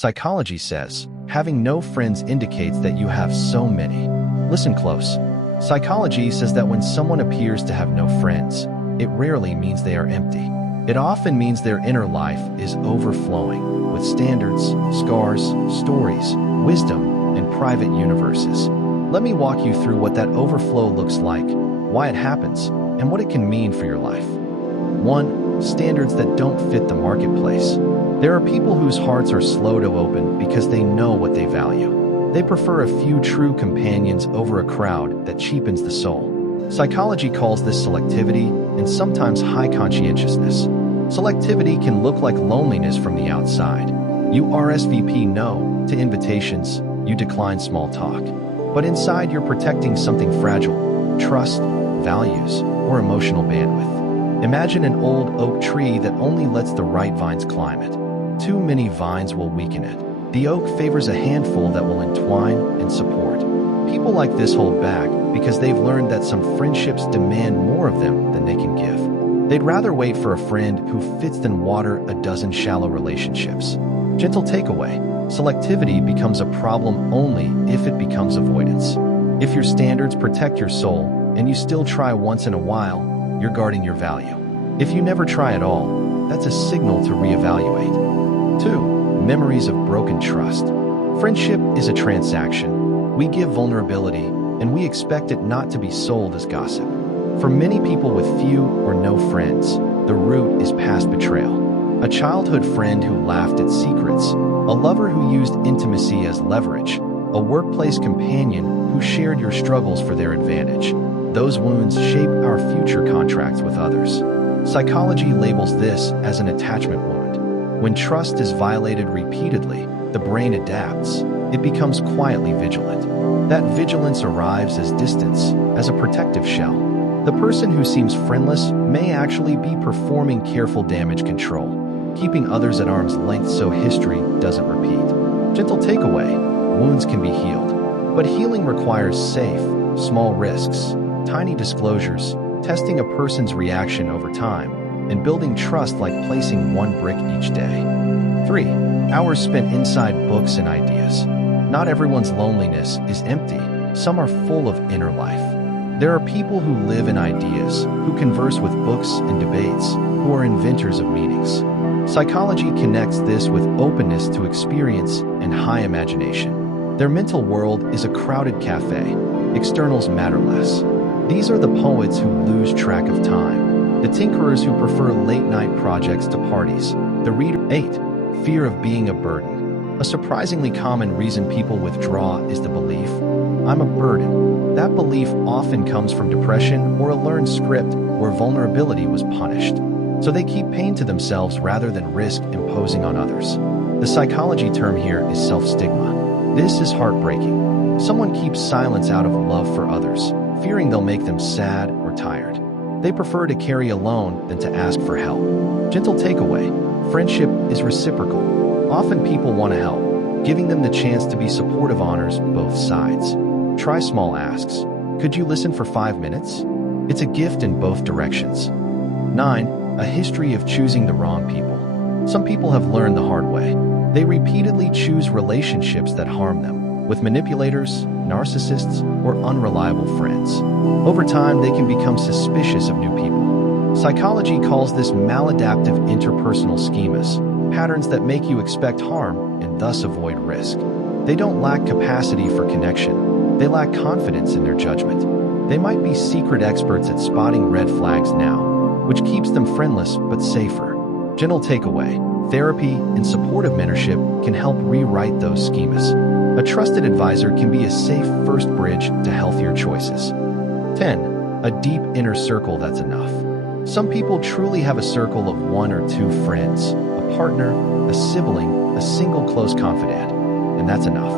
Psychology says, having no friends indicates that you have so many. Listen close. Psychology says that when someone appears to have no friends, it rarely means they are empty. It often means their inner life is overflowing with standards, scars, stories, wisdom, and private universes. Let me walk you through what that overflow looks like, why it happens, and what it can mean for your life. 1. Standards that don't fit the marketplace. There are people whose hearts are slow to open because they know what they value. They prefer a few true companions over a crowd that cheapens the soul. Psychology calls this selectivity and sometimes high conscientiousness. Selectivity can look like loneliness from the outside. You RSVP no to invitations, you decline small talk. But inside you're protecting something fragile: trust, values, or emotional bandwidth. Imagine an old oak tree that only lets the right vines climb it. Too many vines will weaken it. The oak favors a handful that will entwine and support. People like this hold back because they've learned that some friendships demand more of them than they can give. They'd rather wait for a friend who fits than water a dozen shallow relationships. Gentle takeaway: selectivity becomes a problem only if it becomes avoidance. If your standards protect your soul and you still try once in a while, you're guarding your value. If you never try at all, that's a signal to reevaluate. 2. Memories of broken trust. Friendship is a transaction. We give vulnerability, and we expect it not to be sold as gossip. For many people with few or no friends, the root is past betrayal. A childhood friend who laughed at secrets, a lover who used intimacy as leverage, a workplace companion who shared your struggles for their advantage. Those wounds shape our future contracts with others. Psychology labels this as an attachment wound. When trust is violated repeatedly, the brain adapts. It becomes quietly vigilant. That vigilance arrives as distance, as a protective shell. The person who seems friendless may actually be performing careful damage control, keeping others at arm's length so history doesn't repeat. Gentle takeaway: wounds can be healed, but healing requires safe, small risks, tiny disclosures, testing a person's reaction over time, and building trust like placing one brick each day. 3. Hours spent inside books and ideas. Not everyone's loneliness is empty. Some are full of inner life. There are people who live in ideas, who converse with books and debates, who are inventors of meanings. Psychology connects this with openness to experience and high imagination. Their mental world is a crowded cafe. Externals matter less. These are the poets who lose track of time, the tinkerers who prefer late-night projects to parties, the reader. 8. Fear of being a burden. A surprisingly common reason people withdraw is the belief, I'm a burden. That belief often comes from depression or a learned script where vulnerability was punished. So they keep pain to themselves rather than risk imposing on others. The psychology term here is self-stigma. This is heartbreaking. Someone keeps silence out of love for others, fearing they'll make them sad or tired. They prefer to carry alone than to ask for help. Gentle takeaway: friendship is reciprocal. Often people want to help. Giving them the chance to be supportive honors both sides. Try small asks. Could you listen for 5 minutes? It's a gift in both directions. 9. A history of choosing the wrong people. Some people have learned the hard way. They repeatedly choose relationships that harm them, with manipulators, narcissists, or unreliable friends. Over time, they can become suspicious of new people. Psychology calls this maladaptive interpersonal schemas, patterns that make you expect harm and thus avoid risk. They don't lack capacity for connection. They lack confidence in their judgment. They might be secret experts at spotting red flags now, which keeps them friendless but safer. Gentle takeaway: therapy and supportive mentorship can help rewrite those schemas. A trusted advisor can be a safe first bridge to healthier choices. 10. A deep inner circle that's enough. Some people truly have a circle of 1 or 2 friends, a partner, a sibling, a single close confidant, and that's enough.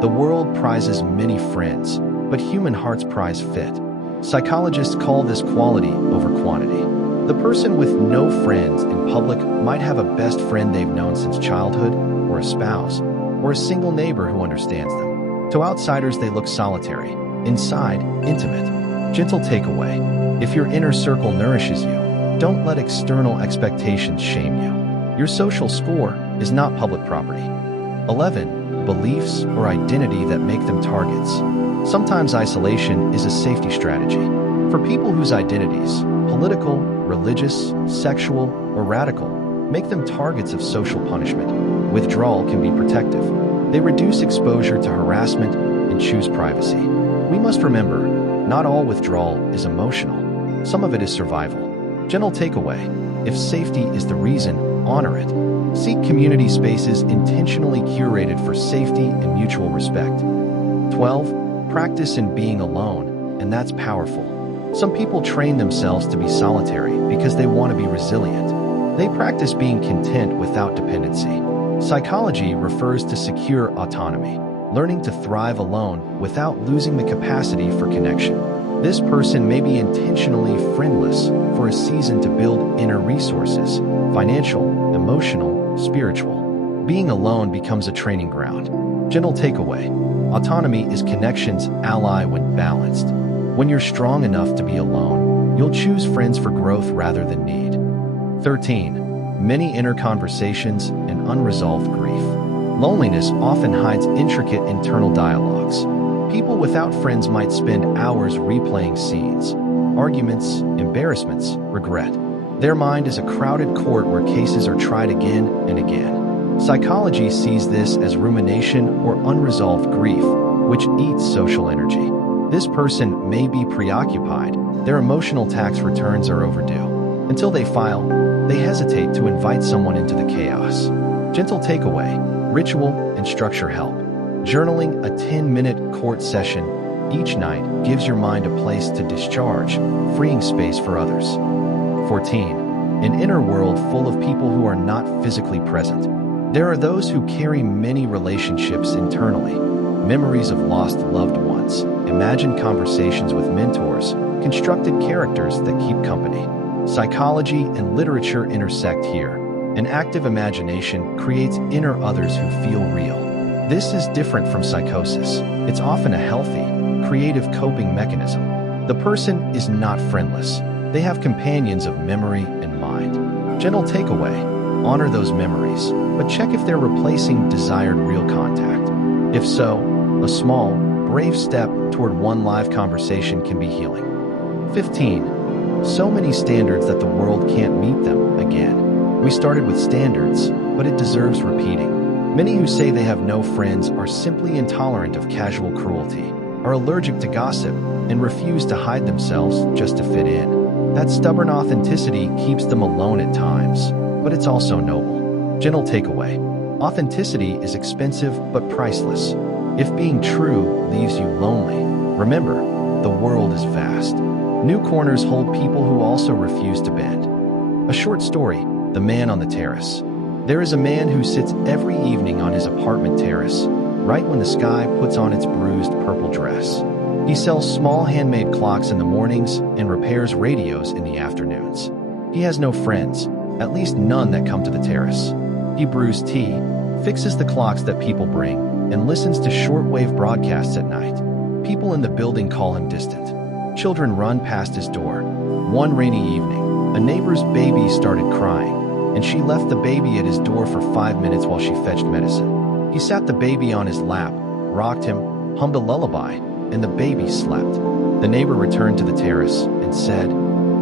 The world prizes many friends, but human hearts prize fit. Psychologists call this quality over quantity. The person with no friends in public might have a best friend they've known since childhood, or a spouse, or a single neighbor who understands them. To outsiders, they look solitary. Inside, intimate. Gentle takeaway: if your inner circle nourishes you, don't let external expectations shame you. Your social score is not public property. 11. Beliefs or identity that make them targets. Sometimes isolation is a safety strategy. For people whose identities, political, religious, sexual, or radical, make them targets of social punishment, withdrawal can be protective. They reduce exposure to harassment and choose privacy. We must remember, not all withdrawal is emotional. Some of it is survival. Gentle takeaway: if safety is the reason, honor it. Seek community spaces intentionally curated for safety and mutual respect. 12. Practice in being alone, and that's powerful. Some people train themselves to be solitary because they want to be resilient. They practice being content without dependency. Psychology refers to secure autonomy, learning to thrive alone without losing the capacity for connection. This person may be intentionally friendless for a season to build inner resources, financial, emotional, spiritual. Being alone becomes a training ground. Gentle takeaway: autonomy is connection's ally when balanced. When you're strong enough to be alone, you'll choose friends for growth rather than need. 13. Many inner conversations and unresolved grief. Loneliness often hides intricate internal dialogues. People without friends might spend hours replaying scenes, arguments, embarrassments, regret. Their mind is a crowded court where cases are tried again and again. Psychology sees this as rumination or unresolved grief, which eats social energy. This person may be preoccupied. Their emotional tax returns are overdue. Until they file, they hesitate to invite someone into the chaos. Gentle takeaway: ritual and structure help. Journaling a 10-minute court session each night gives your mind a place to discharge, freeing space for others. 14. An inner world full of people who are not physically present. There are those who carry many relationships internally, memories of lost loved ones, imagined conversations with mentors, constructed characters that keep company. Psychology and literature intersect here. An active imagination creates inner others who feel real. This is different from psychosis. It's often a healthy, creative coping mechanism. The person is not friendless. They have companions of memory and mind. Gentle takeaway: honor those memories, but check if they're replacing desired real contact. If so, a small, brave step toward one live conversation can be healing. 15. So many standards that the world can't meet them again. We started with standards, but it deserves repeating. Many who say they have no friends are simply intolerant of casual cruelty, are allergic to gossip, and refuse to hide themselves just to fit in. That stubborn authenticity keeps them alone at times, but it's also noble. Gentle takeaway: authenticity is expensive but priceless. If being true leaves you lonely, remember, the world is vast. New corners hold people who also refuse to bend. A short story: The Man on the Terrace. There is a man who sits every evening on his apartment terrace, right when the sky puts on its bruised purple dress. He sells small handmade clocks in the mornings and repairs radios in the afternoons. He has no friends, at least none that come to the terrace. He brews tea, fixes the clocks that people bring, and listens to shortwave broadcasts at night. People in the building call him distant. Children run past his door. One rainy evening, a neighbor's baby started crying, and she left the baby at his door for 5 minutes while she fetched medicine. He sat the baby on his lap, rocked him, hummed a lullaby, and the baby slept. The neighbor returned to the terrace and said,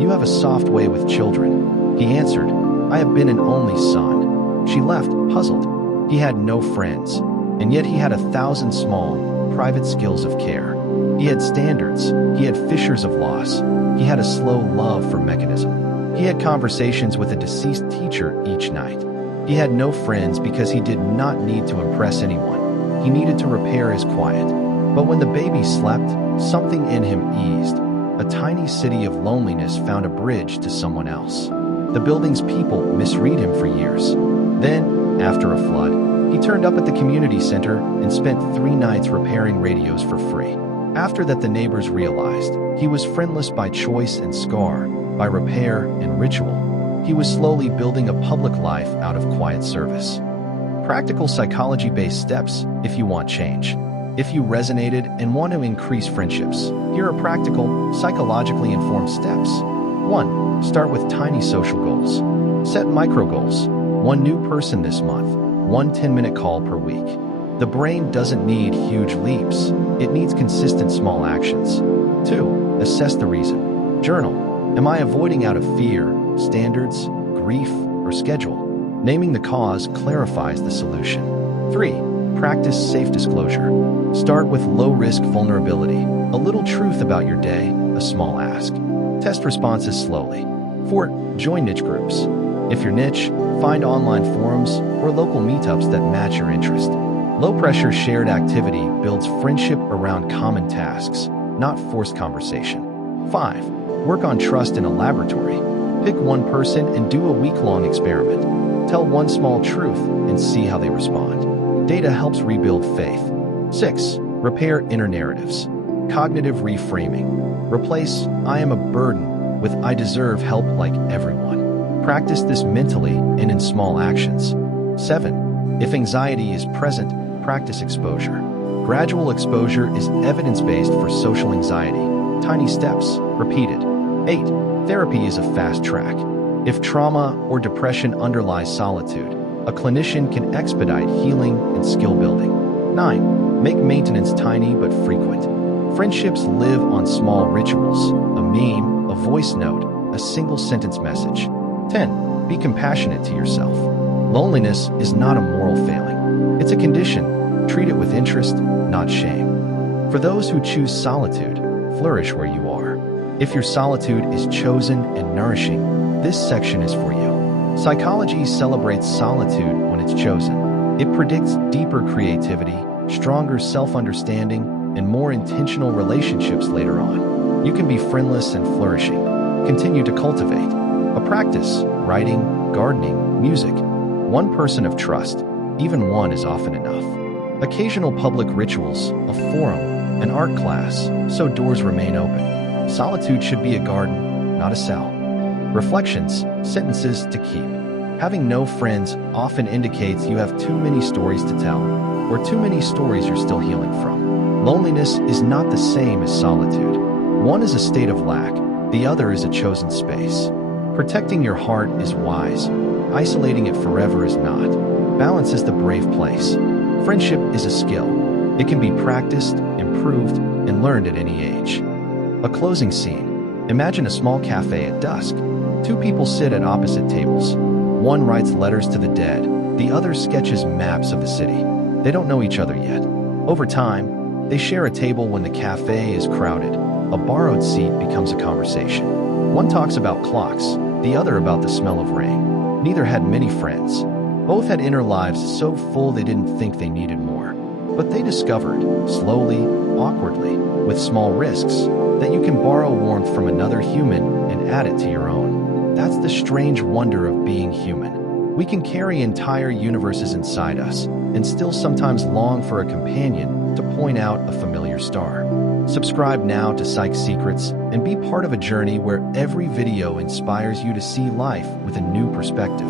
"You have a soft way with children." He answered, "I have been an only son." She left, puzzled. He had no friends, and yet he had 1,000 small, private skills of care. He had standards, he had fissures of loss, he had a slow love for mechanism. He had conversations with a deceased teacher each night. He had no friends because he did not need to impress anyone. He needed to repair his quiet. But when the baby slept, something in him eased. A tiny city of loneliness found a bridge to someone else. The building's people misread him for years. Then, after a flood, he turned up at the community center and spent 3 nights repairing radios for free. After that, the neighbors realized he was friendless by choice and scar, by repair and ritual. He was slowly building a public life out of quiet service. Practical psychology-based steps if you want change. If you resonated and want to increase friendships, here are practical, psychologically informed steps. 1. Start with tiny social goals. Set micro goals. 1 new person this month, one 10-minute call per week. The brain doesn't need huge leaps. It needs consistent small actions. 2. Assess the reason. Journal. Am I avoiding out of fear, standards, grief, or schedule? Naming the cause clarifies the solution. 3. Practice safe disclosure. Start with low-risk vulnerability. A little truth about your day, a small ask. Test responses slowly. 4. Join niche groups. If your niche, find online forums or local meetups that match your interest. Low-pressure shared activity builds friendship around common tasks, not forced conversation. 5. Work on trust in a laboratory. Pick one person and do a week-long experiment. Tell one small truth and see how they respond. Data helps rebuild faith. 6. Repair inner narratives. Cognitive reframing. Replace "I am a burden" with "I deserve help like everyone." Practice this mentally and in small actions. 7. If anxiety is present, practice exposure. Gradual exposure is evidence-based for social anxiety. Tiny steps, repeated. 8. Therapy is a fast track. If trauma or depression underlies solitude, a clinician can expedite healing and skill building. 9. Make maintenance tiny but frequent. Friendships live on small rituals, a meme, a voice note, a single sentence message. 10. Be compassionate to yourself. Loneliness is not a moral failing. It's a condition. Treat it with interest, not shame. For those who choose solitude, flourish where you are. If your solitude is chosen and nourishing, this section is for you. Psychology celebrates solitude when it's chosen. It predicts deeper creativity, stronger self-understanding, and more intentional relationships later on. You can be friendless and flourishing. Continue to cultivate. A practice, writing, gardening, music. One person of trust, even one is often enough. Occasional public rituals, a forum, an art class, so doors remain open. Solitude should be a garden, not a cell. Reflections, sentences to keep. Having no friends often indicates you have too many stories to tell, or too many stories you're still healing from. Loneliness is not the same as solitude. One is a state of lack, the other is a chosen space. Protecting your heart is wise. Isolating it forever is not. Balance is the brave place. Friendship is a skill. It can be practiced, improved, and learned at any age. A closing scene. Imagine a small cafe at dusk. Two people sit at opposite tables. One writes letters to the dead, the other sketches maps of the city. They don't know each other yet. Over time, they share a table when the cafe is crowded. A borrowed seat becomes a conversation. One talks about clocks, the other about the smell of rain. Neither had many friends. Both had inner lives so full they didn't think they needed more. But they discovered, slowly, awkwardly, with small risks, that you can borrow warmth from another human and add it to your own. That's the strange wonder of being human. We can carry entire universes inside us, and still sometimes long for a companion to point out a familiar star. Subscribe now to Psych Secrets and be part of a journey where every video inspires you to see life with a new perspective.